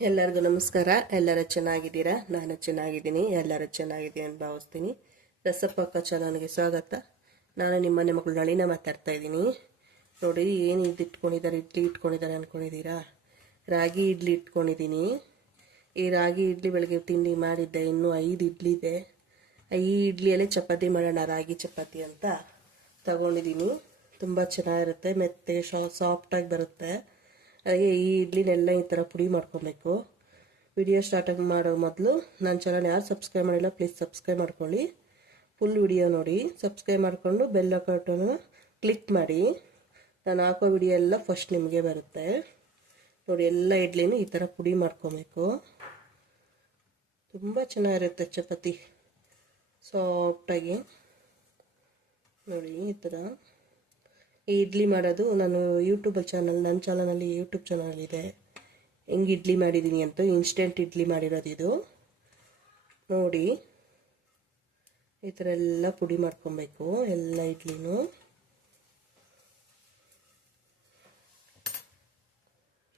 ಎಲ್ಲರಿಗೂ ನಮಸ್ಕಾರ. ಎಲ್ಲರೂ ಚೆನ್ನಾಗಿದ್ದೀರಾ? ನಾನು ಚೆನ್ನಾಗಿದ್ದೀನಿ. ಎಲ್ಲರೂ ಚೆನ್ನಾಗಿದ್ದೀನಿ ಅಂತ ಭಾವಿಸ್ತೀನಿ. ರಸಪಕ್ಕ ಚಾನಲ್ಗೆ ಸ್ವಾಗತ. ನಾನು ನಿಮ್ಮ ಮನೆ ಮಗಳು ನಳಿನ ಮಾತಾಡ್ತಾ ಇದ್ದೀನಿ. ನೋಡಿ, ಏನು ಇದು ಇಟ್ಕೊಂಡಿದ್ದಾರೆ? ಇಡ್ಲಿ ಇಟ್ಕೊಂಡಿದ್ದಾರೆ ಅಂದ್ಕೊಂಡಿದ್ದೀರಾ ರಾಗಿ ಇಡ್ಲಿ ಇಟ್ಕೊಂಡಿದ್ದೀನಿ. ಈ ರಾಗಿ ಇಡ್ಲಿ ಬೆಳಗ್ಗೆ ತಿಂಡಿ ಮಾಡಿದ್ದೆ. ಇನ್ನೂ ಐದು ಇಡ್ಲಿ ಇದೆ. ಈ ಇಡ್ಲಿಯಲ್ಲೇ ಚಪಾತಿ ಮಾಡೋಣ, ರಾಗಿ ಚಪಾತಿ ಅಂತ ತಗೊಂಡಿದ್ದೀನಿ. ತುಂಬ ಚೆನ್ನಾಗಿರುತ್ತೆ. ಮೆತ್ತೆ ಸಾಫ್ಟಾಗಿ ಬರುತ್ತೆ. ಹಾಗೆ ಈ ಇಡ್ಲಿನೆಲ್ಲ ಈ ಥರ ಪುಡಿ ಮಾಡ್ಕೊಬೇಕು. ವಿಡಿಯೋ ಸ್ಟಾರ್ಟ್ ಮಾಡೋ ಮೊದಲು ನನ್ನ ಚಾನಲ್ ಯಾರು ಸಬ್ಸ್ಕ್ರೈಬ್ ಮಾಡಿಲ್ಲ ಪ್ಲೀಸ್ ಸಬ್ಸ್ಕ್ರೈಬ್ ಮಾಡ್ಕೊಳ್ಳಿ. ಫುಲ್ ವಿಡಿಯೋ ನೋಡಿ ಸಬ್ಸ್ಕ್ರೈಬ್ ಮಾಡಿಕೊಂಡು ಬೆಲ್ ಅಕೌಂಟನ್ನು ಕ್ಲಿಕ್ ಮಾಡಿ. ನಾನು ಹಾಕೋ ವಿಡಿಯೋ ಎಲ್ಲ ಫಸ್ಟ್ ನಿಮಗೆ ಬರುತ್ತೆ. ನೋಡಿ, ಎಲ್ಲ ಇಡ್ಲಿನೂ ಈ ಥರ ಪುಡಿ ಮಾಡ್ಕೊಬೇಕು. ತುಂಬ ಚೆನ್ನಾಗಿರುತ್ತೆ ಚಪಾತಿ. ಸಾಫ್ಟಾಗಿ ನೋಡಿ, ಈ ಥರ. ಇಡ್ಲಿ ಮಾಡೋದು. ನಾನು ಯೂಟ್ಯೂಬ್ ಚಾನಲ್ ನನ್ನ ಚಾನಲಲ್ಲಿ ಯೂಟ್ಯೂಬ್ ಚಾನಲ್ ಇದೆ. ಹೆಂಗೆ ಇಡ್ಲಿ ಮಾಡಿದ್ದೀನಿ ಅಂತ ಇನ್ಸ್ಟೆಂಟ್ ಇಡ್ಲಿ ಮಾಡಿರೋದು ಇದು. ನೋಡಿ. ಈ ಥರ ಎಲ್ಲ ಪುಡಿ ಮಾಡ್ಕೊಬೇಕು, ಎಲ್ಲ ಇಡ್ಲಿನೂ.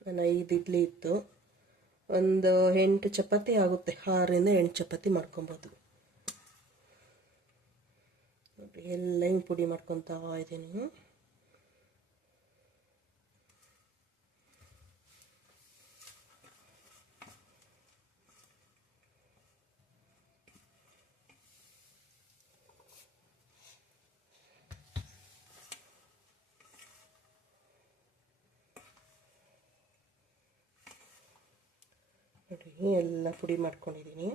ನಾನು ಐದು ಇಡ್ಲಿ ಇತ್ತು. ಒಂದು ಎಂಟು ಚಪಾತಿ ಆಗುತ್ತೆ. ಆರರಿಂದ ಎಂಟು ಚಪಾತಿ ಮಾಡ್ಕೊಬೋದು. ಎಲ್ಲ ಹಿಂಗೆ ಪುಡಿ ಮಾಡ್ಕೊತಾ ಇದ್ದೀನಿ ನೋಡಿ ಎಲ್ಲ ಪುಡಿ ಮಾಡ್ಕೊಂಡಿದ್ದೀನಿ.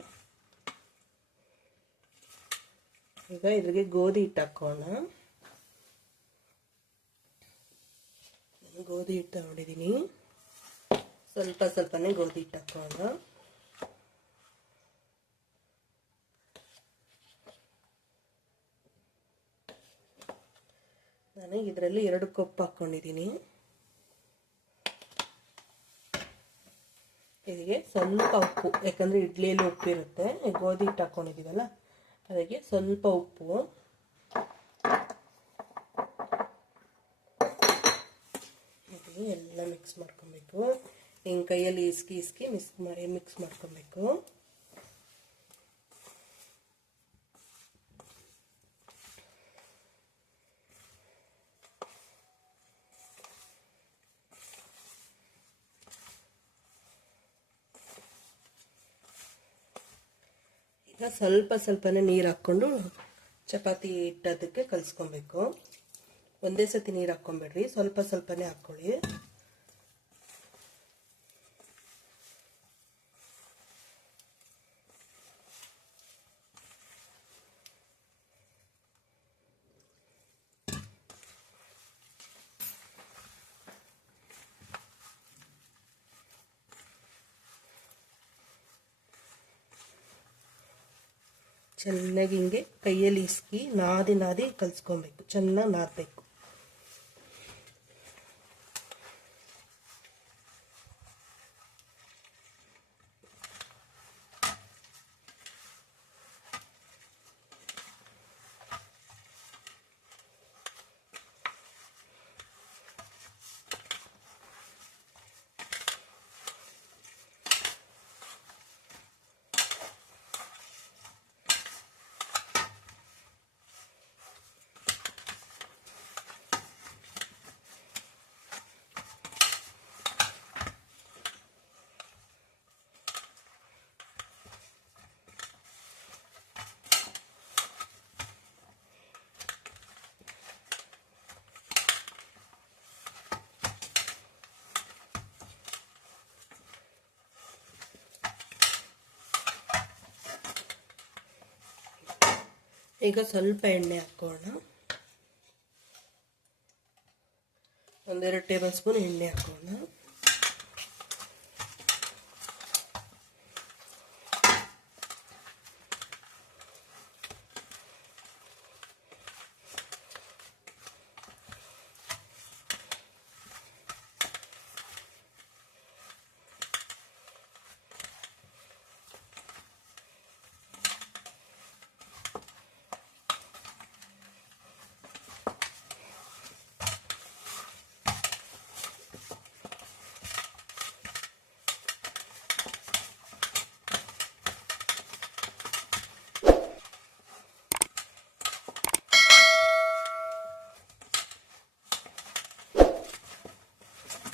ಈಗ ಇದ್ರಿಗೆ ಗೋಧಿ ಹಿಟ್ಟು ಹಾಕೋಣ. ಗೋಧಿ ಹಿಟ್ಟು ತಗೊಂಡಿದ್ದೀನಿ ಸ್ವಲ್ಪ ಸ್ವಲ್ಪನೇ ಗೋಧಿ ಹಿಟ್ಟು ಹಾಕೋಣ. ನಾನು ಇದರಲ್ಲಿ ಎರಡು ಕಪ್ ಹಾಕ್ಕೊಂಡಿದ್ದೀನಿ ಇದಕ್ಕೆ ಸ್ವಲ್ಪ ಉಪ್ಪು, ಯಾಕಂದರೆ ಇಡ್ಲಿಯಲ್ಲಿ ಉಪ್ಪಿರುತ್ತೆ ಗೋಧಿ ಹಿಟ್ಟು ಹಾಕ್ಕೊಂಡಿದ್ದೀವಲ್ಲ ಅದಕ್ಕೆ ಸ್ವಲ್ಪ ಉಪ್ಪು. ಎಲ್ಲ ಮಿಕ್ಸ್ ಮಾಡ್ಕೊಬೇಕು. ಹಿಂಗೆ ಕೈಯಲ್ಲಿ ಇಸ್ಕಿ ಇಸ್ಕಿ ಮಿಕ್ಸ್ ಮಾಡಿ ಮಿಕ್ಸ್ ಮಾಡ್ಕೊಬೇಕು. ಸ್ವಲ್ಪ ಸ್ವಲ್ಪನೇ ನೀರು ಹಾಕ್ಕೊಂಡು ಚಪಾತಿ ಇಟ್ಟದಕ್ಕೆ ಕಲಿಸ್ಕೊಬೇಕು. ಒಂದೇ ಸತಿ ನೀರು ಹಾಕ್ಕೊಂಬೇಡ್ರಿ ಸ್ವಲ್ಪ ಸ್ವಲ್ಪನೇ ಹಾಕ್ಕೊಳ್ಳಿ. ಚೆನ್ನಾಗಿ ಹಿಂಗೆ ಕೈಯಲ್ಲಿ ಇಸ್ಕಿ ನಾದಿ ನಾದಿ ಕಲಿಸ್ಕೊಬೇಕು. ಚೆನ್ನಾಗಿ ನಾದಬೇಕು. ಈಗ ಸ್ವಲ್ಪ ಎಣ್ಣೆ ಹಾಕೋಣ. ಒಂದೆರಡು ಟೇಬಲ್ ಸ್ಪೂನ್ ಎಣ್ಣೆ ಹಾಕೋಣ.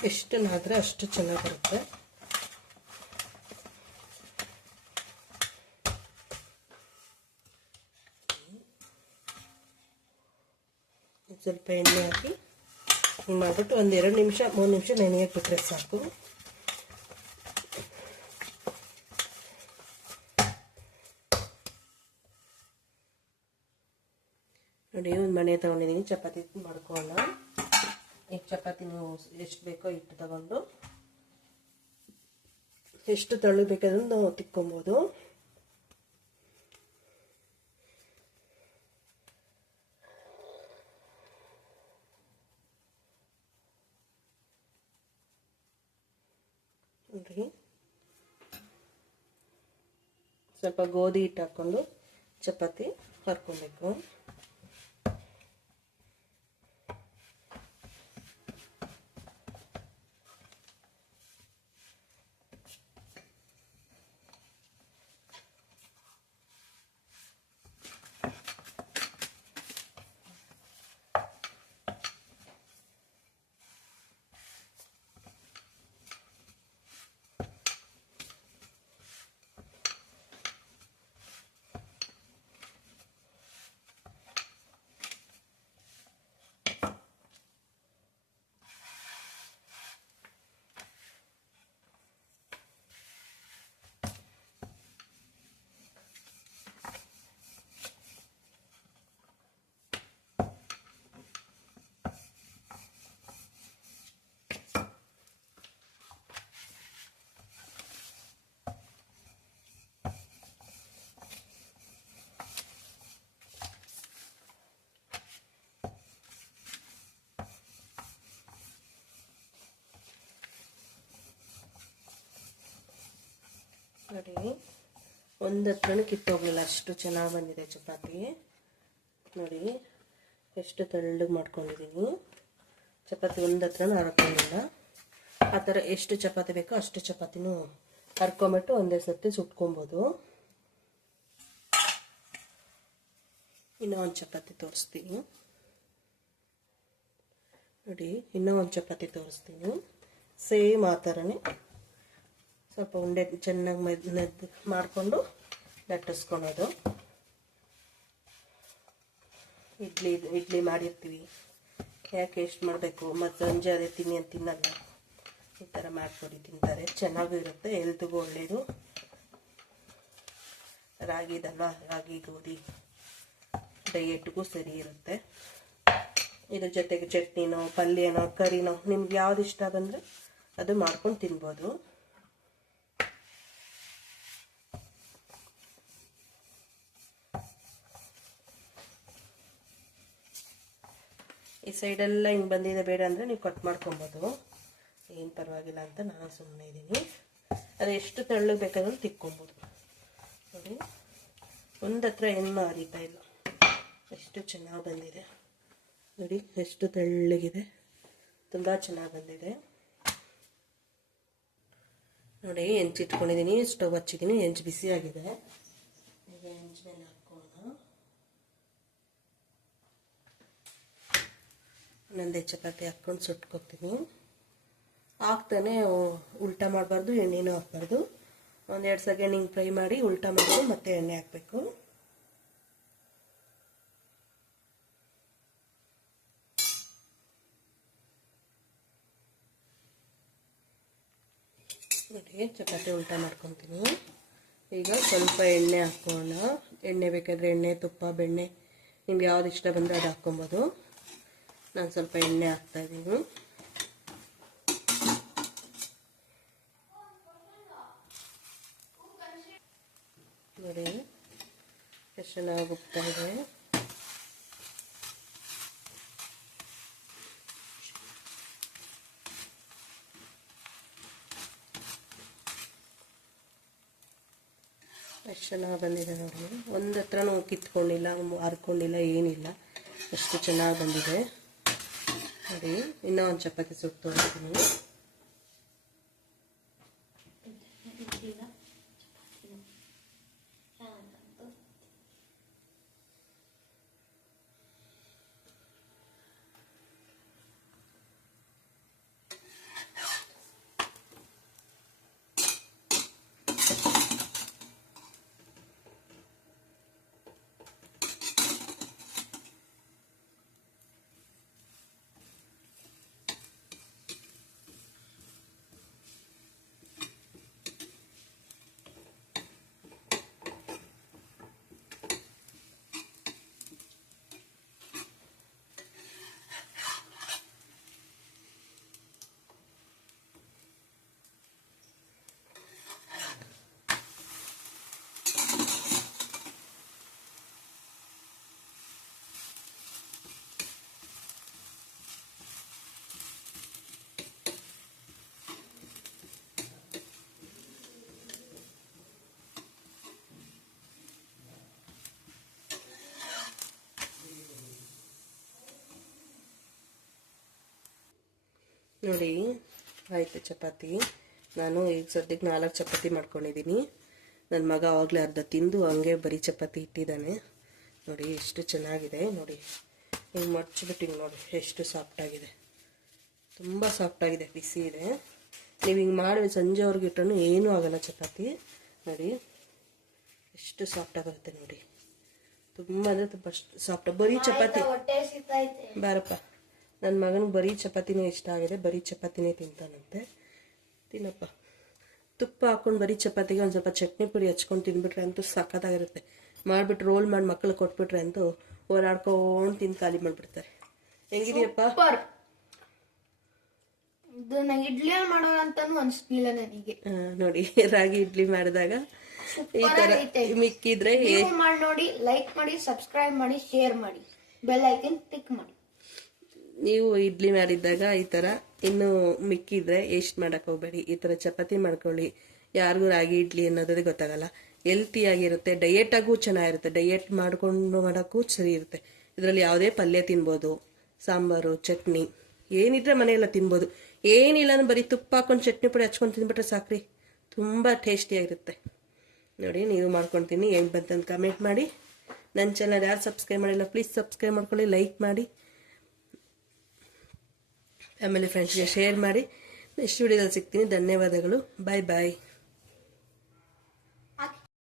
ಎಷ್ಟು ನಾದ್ರೆ ಅಷ್ಟು ಚೆನ್ನಾಗಿ ಬರುತ್ತೆ. ಸ್ವಲ್ಪ ಎಣ್ಣೆ ಹಾಕಿ ಹಿಂಗೆ ಮಾಡಿಬಿಟ್ಟು ಒಂದು ಎರಡು ನಿಮಿಷ, ಮೂರು ನಿಮಿಷ ನೆನೆಯಕ್ಕೆ ಬಿಟ್ಟರೆ ಸಾಕು. ನೋಡಿ, ಒಂದು ಮನೆ ತೊಗೊಂಡಿದ್ದೀನಿ ಚಪಾತಿ ಮಾಡ್ಕೊಳ್ಳೋಣ. ಈಗ ಚಪಾತಿ ನೀವು ಎಷ್ಟು ಬೇಕೋ ಹಿಟ್ಟು ತಗೊಂಡು ಎಷ್ಟು ತಳ್ಳು ಬೇಕಾದ್ರೂ ನಾವು ತಿಕ್ಕೊಬೋದು. ಸ್ವಲ್ಪ ಗೋಧಿ ಹಿಟ್ಟು ಹಾಕ್ಕೊಂಡು ಚಪಾತಿ ಹರ್ಕೊಬೇಕು. ನೋಡಿ. ಒಂದು ಹತ್ರನೂ ಕಿತ್ತೋಗ್ಲಿಲ್ಲ ಅಷ್ಟು ಚೆನ್ನಾಗಿ ಬಂದಿದೆ ಚಪಾತಿ. ನೋಡಿ, ಎಷ್ಟು ತೆಳ್ಳಗೆ ಮಾಡ್ಕೊಂಡಿದ್ದೀನಿ ಚಪಾತಿ ಒಂದು ಹತ್ರನೂ ಹರ್ಕೊಂಡಿಲ್ಲ ಆ ಥರ ಎಷ್ಟು ಚಪಾತಿ ಬೇಕೋ ಅಷ್ಟು ಚಪಾತಿನೂ ಹರ್ಕೊಂಬಿಟ್ಟು ಒಂದೇ ಸರ್ತಿ ಸುಟ್ಕೊಬೋದು. ಇನ್ನೂ ಒಂದು ಚಪಾತಿ ತೋರಿಸ್ತೀನಿ. ನೋಡಿ, ಇನ್ನೂ ಒಂದು ಚಪಾತಿ ತೋರಿಸ್ತೀನಿ. ಸೇಮ್ ಆ ಥರನೇ ಸ್ವಲ್ಪ ಉಂಡೆ ಚೆನ್ನಾಗಿ ಮೆದ್ ನೆದ್ದು ಮಾಡಿಕೊಂಡು ಲಟ್ಟಿಸ್ಕೊಳೋದು. ಇಡ್ಲಿ ಇಡ್ಲಿ ಮಾಡಿರ್ತೀವಿ. ಯಾಕೆ ಎಷ್ಟು ಮಾಡಬೇಕು? ಮತ್ತು ಸಂಜೆ ಅದೇ ತಿನ್ನಿ ಅಂತ ತಿನ್ನಲ್ಲ. ಈ ಥರ ಮಾಡಿಕೊಡಿ, ತಿಂತಾರೆ. ಚೆನ್ನಾಗೂ ಇರುತ್ತೆ, ಹೆಲ್ತ್ಗೂ ಒಳ್ಳೆಯದು ರಾಗಿದಲ್ವ ರಾಗಿ, ಗೋಧಿ ಡಯೆಟ್ಗೂ ಸರಿ ಇರುತ್ತೆ. ಇದ್ರ ಜೊತೆಗೆ ಚಟ್ನಿನೋ, ಪಲ್ಯನೋ, ಕರಿನೋ, ನಿಮ್ಗೆ ಯಾವ್ದು ಇಷ್ಟ ಬಂದರೆ ಅದು ಮಾಡ್ಕೊಂಡು ತಿನ್ಬೋದು. ಈ ಸೈಡೆಲ್ಲ ಹಿಂಗೆ ಬಂದಿದೆ ಬೇಡ ಅಂದರೆ ನೀವು ಕಟ್ ಮಾಡ್ಕೊಬೋದು. ಏನು ಪರವಾಗಿಲ್ಲ ಅಂತ ನಾನು ಸುಮ್ಮನೆ ಇದ್ದೀನಿ. ಅದು ಎಷ್ಟು ತೆಳ್ಳಗೆ ಬೇಕಾದ್ರೂ ತಿಕ್ಕೊಬೋದು. ನೋಡಿ, ಒಂದು ಹತ್ರ ಹೆಣ್ಣು ಅರಿತಾ ಇಲ್ಲ. ಎಷ್ಟು ಚೆನ್ನಾಗಿ ಬಂದಿದೆ. ನೋಡಿ, ಎಷ್ಟು ತೆಳ್ಳಗಿದೆ. ತುಂಬ ಚೆನ್ನಾಗಿ ಬಂದಿದೆ. ನೋಡಿ ಹೆಂಚಿಟ್ಕೊಂಡಿದ್ದೀನಿ ಸ್ಟವ್ ಹಚ್ಚಿದ್ದೀನಿ, ಹೆಂಚು ಬಿಸಿಯಾಗಿದೆ. ಈಗ ಹೆಂಚು ಮೇಲೆ ಹಾಕೋಣ ನಂದೇ ಚಪಾತಿ ಹಾಕ್ಕೊಂಡು ಸುಟ್ಕೊತೀನಿ. ಹಾಕ್ತಾನೆ ಉಲ್ಟಾ ಮಾಡಬಾರ್ದು, ಎಣ್ಣೆನೂ ಹಾಕ್ಬಾರ್ದು. ಒಂದೆರಡು ಸೆಕೆಂಡ್ ಹಿಂಗೆ ಫ್ರೈ ಮಾಡಿ ಉಲ್ಟಾ ಮಾಡಿ ಮತ್ತೆ ಎಣ್ಣೆ ಹಾಕಬೇಕು. ಚಪಾತಿ ಉಲ್ಟಾ ಮಾಡ್ಕೊತೀನಿ. ಈಗ ಸ್ವಲ್ಪ ಎಣ್ಣೆ ಹಾಕೋಣ. ಎಣ್ಣೆ ಬೇಕಾದರೆ ಎಣ್ಣೆ, ತುಪ್ಪ, ಬೆಣ್ಣೆ, ನಿಮ್ಗೆ ಯಾವ್ದು ಇಷ್ಟ ಬಂದರೆ ಅದು ಹಾಕ್ಕೊಬೋದು. ನಾನು ಸ್ವಲ್ಪ ಎಣ್ಣೆ ಹಾಕ್ತಾ ಇದ್ದೀನಿ ನೋಡಿ, ಎಷ್ಟು ಚೆನ್ನಾಗಿ ಉಪ್ತಾ ಇದೆ. ಎಷ್ಟು ಚೆನ್ನಾಗಿ ಬಂದಿದೆ ನೋಡಿ. ಒಂದು ಹತ್ರನೂ ಕಿತ್ಕೊಂಡಿಲ್ಲ ಹರ್ಕೊಂಡಿಲ್ಲ, ಏನಿಲ್ಲ. ಎಷ್ಟು ಚೆನ್ನಾಗಿ ಬಂದಿದೆ. ನೋಡಿ ಇನ್ನೂ ಒಂದು ಚಪಾತಿ ಸುಟ್ಟು ತೋರಿಸ್ತೀನಿ ನೋಡಿ ಆಯಿತು ಚಪಾತಿ. ನಾನು ಈಗ ಸದ್ಯಕ್ಕೆ ನಾಲ್ಕು ಚಪಾತಿ ಮಾಡ್ಕೊಂಡಿದ್ದೀನಿ. ನನ್ನ ಮಗ ಆವಾಗಲೇ ಅರ್ಧ ತಿಂದು ಹಂಗೆ ಬರೀ ಚಪಾತಿ ಇಟ್ಟಿದ್ದಾನೆ. ನೋಡಿ ಎಷ್ಟು ಚೆನ್ನಾಗಿದೆ. ನೋಡಿ ಹಿಂಗೆ ಮಡ್ಚಿಬಿಟ್ಟು ಹಿಂಗೆ ನೋಡಿ ಎಷ್ಟು ಸಾಫ್ಟಾಗಿದೆ ತುಂಬ ಸಾಫ್ಟಾಗಿದೆ ಬಿಸಿ ಇದೆ. ನೀವು ಹಿಂಗೆ ಮಾಡಿ ಸಂಜೆವರೆಗೆ ಇಟ್ಟರೂ ಏನೂ ಆಗಲ್ಲ ಚಪಾತಿ. ನೋಡಿ ಎಷ್ಟು ಸಾಫ್ಟಾಗಿರುತ್ತೆ ನೋಡಿ. ತುಂಬ ಅಂದರೆ ತುಂಬ ಸಾಫ್ಟ್ ಬರೀ ಚಪಾತಿ. ಬಾರಪ್ಪ. ನನ್ನ ಮಗನಿಗೆ ಬರೀ ಚಪಾತಿನೇ ಇಷ್ಟ ಆಗಿದೆ ಬರೀ ಚಪಾತಿನೇ ತಿಂತಾನಂತೆ. ತಿನ್ನಪ್ಪ. ತುಪ್ಪ ಹಾಕೊಂಡು ಬರೀ ಚಪಾತಿಗೆ ಒಂದು ಸ್ವಲ್ಪ ಚಟ್ನಿ ಪುಡಿ ಹಚ್ಕೊಂಡು ತಿನ್ಬಿಟ್ರೆ ಅಂತೂ ಸಖತ್ತಾಗಿರುತ್ತೆ. ಮಾಡಿಬಿಟ್ಟು ರೋಲ್ ಮಾಡಿ ಮಕ್ಕಳು ಕೊಟ್ಬಿಟ್ರೆ ಅಂತೂ ಓಡಾಡ್ಕೊಂಡು ತಿಂದು ಖಾಲಿ ಮಾಡಿಬಿಡ್ತಾರೆ. ಹೆಂಗಿದೆಯಪ್ಪ? ಸೂಪರ್. ಇದು ನಂಗೆ ಇಡ್ಲಿ ಮಾಡೋಣ ಅಂತಾನು ಅನ್ಸ್ಲಿಲ್ಲ ನನಗೆ. ನೋಡಿ ರಾಗಿ ಇಡ್ಲಿ ಮಾಡಿದಾಗ ಈ ತರ. ಮಿಕ್ಕಿದ್ರೆ ಮಾಡಿ ನೋಡಿ ಲೈಕ್ ಮಾಡಿ ಸಬ್ಸ್ಕ್ರೈಬ್ ಮಾಡಿ ಶೇರ್ ಮಾಡಿ. ಬೆಲ್ ಐಕನ್ ಕ್ಲಿಕ್ ಮಾಡಿ. ನೀವು ಇಡ್ಲಿ ಮಾಡಿದ್ದಾಗ ಈ ಥರ ಇನ್ನು ಮಿಕ್ಕಿದ್ರೆ ಯೇಸ್ಟ್ ಮಾಡಕ್ಕೆ ಹೋಗಬೇಡಿ. ಈ ಥರ ಚಪಾತಿ ಮಾಡ್ಕೊಳ್ಳಿ. ಯಾರಿಗೂ ರಾಗಿ ಇಡ್ಲಿ ಅನ್ನೋದೇ ಗೊತ್ತಾಗಲ್ಲ. ಹೆಲ್ತಿಯಾಗಿರುತ್ತೆ ಡಯೆಟಾಗೂ ಚೆನ್ನಾಗಿರುತ್ತೆ. ಡಯೆಟ್ ಮಾಡ್ಕೊಂಡು ಮಾಡೋಕ್ಕೂ ಸರಿ ಇರುತ್ತೆ. ಇದರಲ್ಲಿ ಯಾವುದೇ ಪಲ್ಯ ತಿನ್ಬೋದು. ಸಾಂಬಾರು, ಚಟ್ನಿ. ಏನಿದ್ರೆ ಮನೆಯೆಲ್ಲ ತಿನ್ಬೋದು. ಏನಿಲ್ಲ ಬರೀ ತುಪ್ಪ ಹಾಕೊಂಡು ಚಟ್ನಿ ಪುಡಿ ಹಚ್ಕೊಂಡು ತಿನ್ಬಿಟ್ರೆ ಸಾಕ್ರಿ. ತುಂಬ ಟೇಸ್ಟಿಯಾಗಿರುತ್ತೆ ನೋಡಿ, ನೀವು ಮಾಡ್ಕೊಳ್ತೀನಿ. ಏನು ಬಂತಂದು ಕಮೆಂಟ್ ಮಾಡಿ. ನನ್ನ ಚಾನಲ್ ಯಾರು ಸಬ್ಸ್ಕ್ರೈಬ್ ಮಾಡಿಲ್ಲ ಪ್ಲೀಸ್ ಸಬ್ಸ್ಕ್ರೈಬ್ ಮಾಡ್ಕೊಳ್ಳಿ ಲೈಕ್ ಮಾಡಿ. ಫ್ಯಾಮಿಲಿ ಫ್ರೆಂಡ್ಸ್ಗೆ ಶೇರ್ ಮಾಡಿ ನೆಕ್ಸ್ಟ್ ವಿಡಿಯೋದಲ್ಲಿ ಸಿಗ್ತೀನಿ. ಧನ್ಯವಾದಗಳು. ಬಾಯ್ ಬಾಯ್